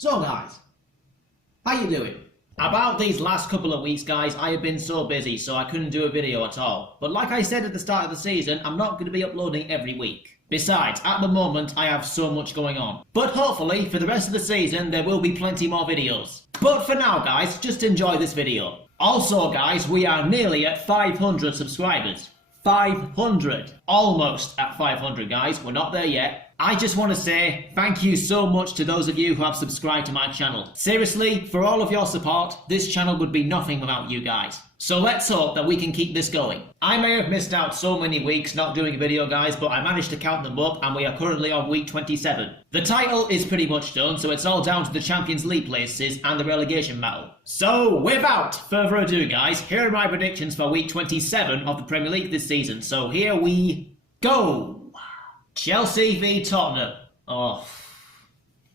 So guys, how you doing? About these last couple of weeks guys, I have been so busy so I couldn't do a video at all. But like I said at the start of the season, I'm not going to be uploading every week. Besides, at the moment I have so much going on. But hopefully for the rest of the season there will be plenty more videos. But for now guys, just enjoy this video. Also guys, we are nearly at 500 subscribers. 500! Almost at 500 guys, we're not there yet. I just want to say thank you so much to those of you who have subscribed to my channel. Seriously, for all of your support, this channel would be nothing without you guys. So let's hope that we can keep this going. I may have missed out so many weeks not doing a video guys, but I managed to count them up and we are currently on week 27. The title is pretty much done, so it's all down to the Champions League places and the relegation battle. So without further ado guys, here are my predictions for week 27 of the Premier League this season. So here we go! Chelsea v Tottenham. Oh,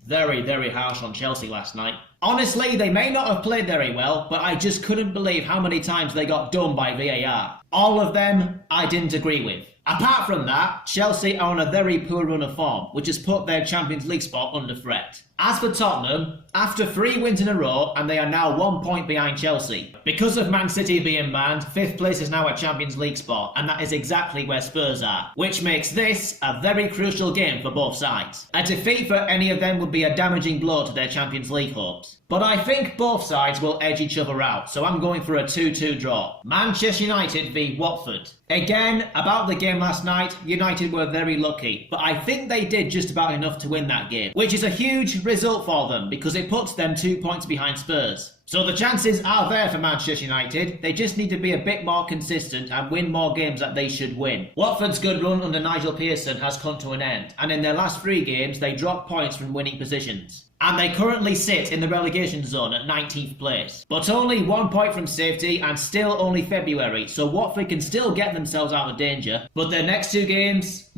very harsh on Chelsea last night. Honestly, they may not have played very well, but I just couldn't believe how many times they got done by VAR. All of them, I didn't agree with. Apart from that, Chelsea are on a very poor run of form, which has put their Champions League spot under threat. As for Tottenham, after 3 wins in a row, and they are now 1 point behind Chelsea. Because of Man City being banned, 5th place is now a Champions League spot, and that is exactly where Spurs are. Which makes this a very crucial game for both sides. A defeat for any of them would be a damaging blow to their Champions League hopes. But I think both sides will edge each other out, so I'm going for a 2-2 draw. Manchester United v Watford. Again, about the game last night, United were very lucky, but I think they did just about enough to win that game, which is a huge result for them because it puts them 2 points behind Spurs. So the chances are there for Manchester United, they just need to be a bit more consistent and win more games that they should win. Watford's good run under Nigel Pearson has come to an end, and in their last 3 games they dropped points from winning positions. And they currently sit in the relegation zone at 19th place. But only 1 point from safety and still only February, so Watford can still get themselves out of danger. But their next 2 games,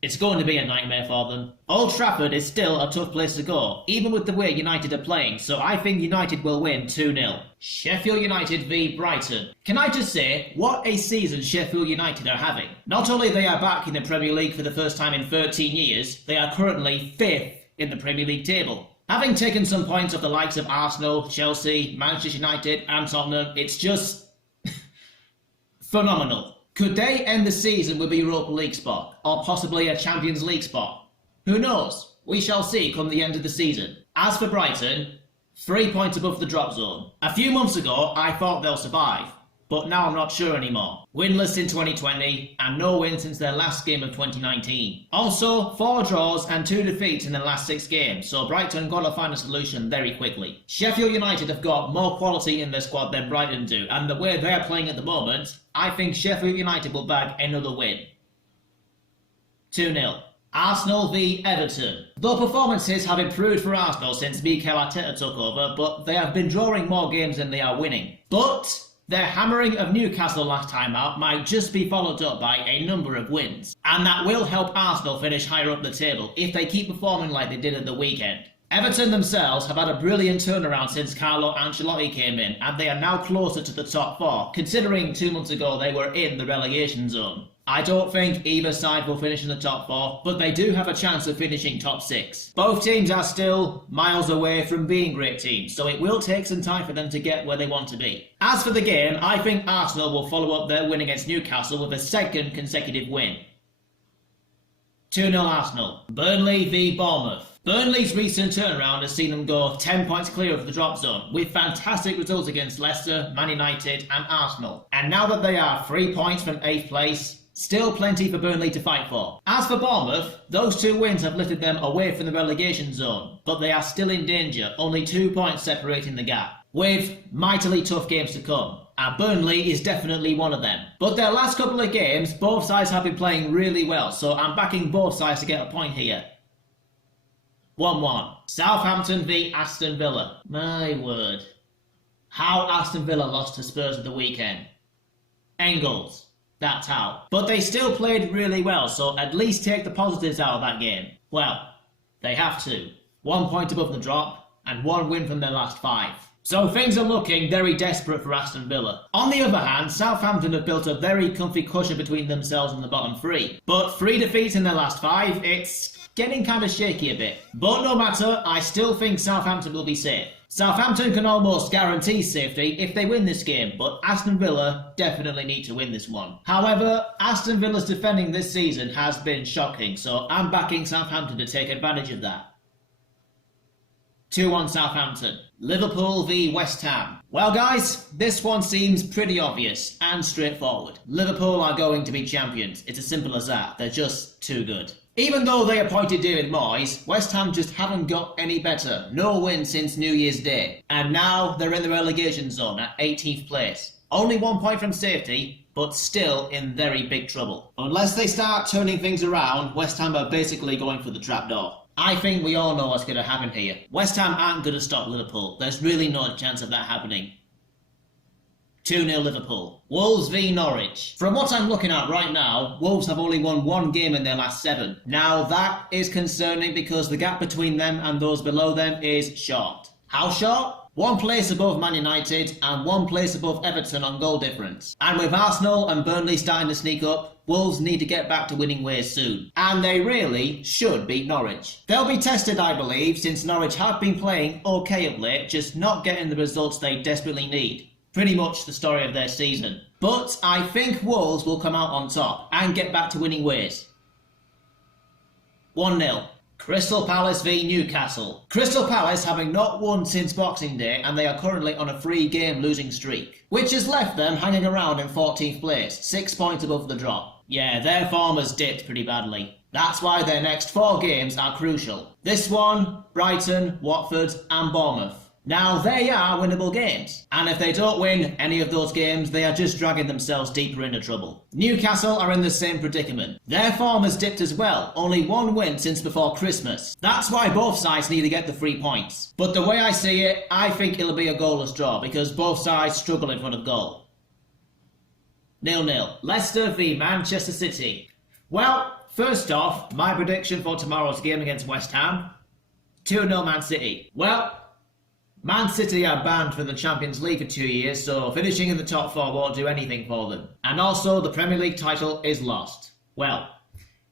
it's going to be a nightmare for them. Old Trafford is still a tough place to go, even with the way United are playing, so I think United will win 2-0. Sheffield United v Brighton. Can I just say, what a season Sheffield United are having. Not only they are back in the Premier League for the first time in 13 years, they are currently 5th in the Premier League table. Having taken some points off the likes of Arsenal, Chelsea, Manchester United and Tottenham, it's just phenomenal. Could they end the season with a Europa League spot, or possibly a Champions League spot? Who knows? We shall see come the end of the season. As for Brighton, 3 points above the drop zone. A few months ago, I thought they'll survive, but now I'm not sure anymore. Winless in 2020, and no win since their last game of 2019. Also, 4 draws and 2 defeats in the last 6 games, so Brighton got to find a solution very quickly. Sheffield United have got more quality in their squad than Brighton do, and the way they're playing at the moment, I think Sheffield United will bag another win. 2-0. Arsenal v Everton. Though performances have improved for Arsenal since Mikel Arteta took over, but they have been drawing more games than they are winning. But their hammering of Newcastle last time out might just be followed up by a number of wins. And that will help Arsenal finish higher up the table if they keep performing like they did at the weekend. Everton themselves have had a brilliant turnaround since Carlo Ancelotti came in, and they are now closer to the top 4, considering 2 months ago they were in the relegation zone. I don't think either side will finish in the top 4, but they do have a chance of finishing top 6. Both teams are still miles away from being great teams, so it will take some time for them to get where they want to be. As for the game, I think Arsenal will follow up their win against Newcastle with a 2nd consecutive win. 2-0 Arsenal. Burnley v Bournemouth. Burnley's recent turnaround has seen them go 10 points clear of the drop zone, with fantastic results against Leicester, Man United and Arsenal. And now that they are 3 points from 8th place, still plenty for Burnley to fight for. As for Bournemouth, those 2 wins have lifted them away from the relegation zone, but they are still in danger, only 2 points separating the gap, with mightily tough games to come. And Burnley is definitely one of them. But their last couple of games, both sides have been playing really well, so I'm backing both sides to get a point here. 1-1. Southampton v Aston Villa. My word. How Aston Villa lost to Spurs at the weekend. Engels. That's how. But they still played really well, so at least take the positives out of that game. Well, they have to. 1 point above the drop, and 1 win from their last 5. So things are looking very desperate for Aston Villa. On the other hand, Southampton have built a very comfy cushion between themselves and the bottom 3. But 3 defeats in their last 5, it's getting kind of shaky a bit. But no matter, I still think Southampton will be safe. Southampton can almost guarantee safety if they win this game, but Aston Villa definitely need to win this one. However, Aston Villa's defending this season has been shocking, so I'm backing Southampton to take advantage of that. 2-1 Southampton. Liverpool v West Ham. Well guys, this one seems pretty obvious and straightforward. Liverpool are going to be champions. It's as simple as that. They're just too good. Even though they appointed David Moyes, West Ham just haven't got any better. No win since New Year's Day. And now they're in the relegation zone at 18th place. Only 1 point from safety, but still in very big trouble. Unless they start turning things around, West Ham are basically going for the trapdoor. I think we all know what's going to happen here. West Ham aren't going to stop Liverpool. There's really no chance of that happening. 2-0 Liverpool. Wolves v Norwich. From what I'm looking at right now, Wolves have only won 1 game in their last 7. Now that is concerning because the gap between them and those below them is short. How short? 1 place above Man United and 1 place above Everton on goal difference. And with Arsenal and Burnley starting to sneak up, Wolves need to get back to winning ways soon. And they really should beat Norwich. They'll be tested, I believe, since Norwich have been playing okay of late, just not getting the results they desperately need. Pretty much the story of their season. But I think Wolves will come out on top and get back to winning ways. 1-0. Crystal Palace v Newcastle. Crystal Palace having not won since Boxing Day and they are currently on a 3-game losing streak, which has left them hanging around in 14th place, 6 points above the drop. Yeah, their form has dipped pretty badly. That's why their next 4 games are crucial. This one, Brighton, Watford and Bournemouth. Now they are winnable games, and if they don't win any of those games, they are just dragging themselves deeper into trouble. Newcastle are in the same predicament. Their form has dipped as well, only 1 win since before Christmas. That's why both sides need to get the 3 points. But the way I see it, I think it'll be a goalless draw because both sides struggle in front of goal. 0-0. Leicester v Manchester City. Well, first off, my prediction for tomorrow's game against West Ham, 2-0 Man City. Well, Man City are banned from the Champions League for 2 years, so finishing in the top 4 won't do anything for them. And also, the Premier League title is lost. Well,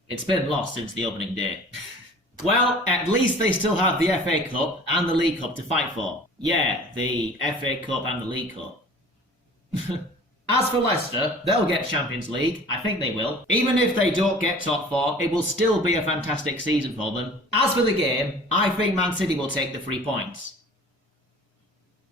it's been lost since the opening day. Well, at least they still have the FA Cup and the League Cup to fight for. Yeah, the FA Cup and the League Cup. As for Leicester, they'll get Champions League. I think they will. Even if they don't get top 4, it will still be a fantastic season for them. As for the game, I think Man City will take the 3 points.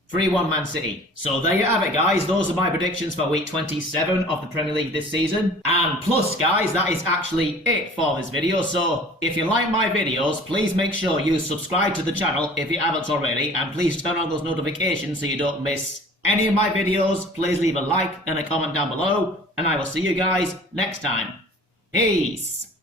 3-1 Man City. So there you have it guys, those are my predictions for week 27 of the Premier League this season. And plus guys, that is actually it for this video, so if you like my videos, please make sure you subscribe to the channel if you haven't already, and please turn on those notifications so you don't miss any of my videos. Please leave a like and a comment down below, and I will see you guys next time. Peace!